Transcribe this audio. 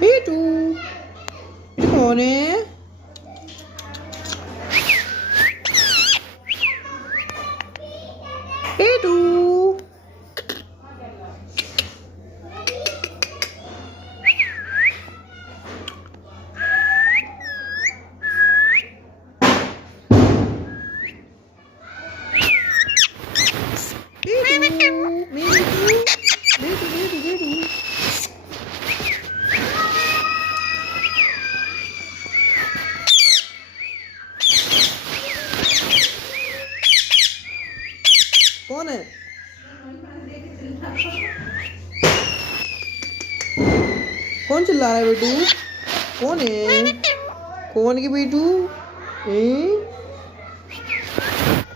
बेटू ये कौन है? बेटू बेटू बेटू बेटू बेटू बेटू कौन है? कौन चिल्ला रहा है बेटू? कौन है? कौन के बेटू?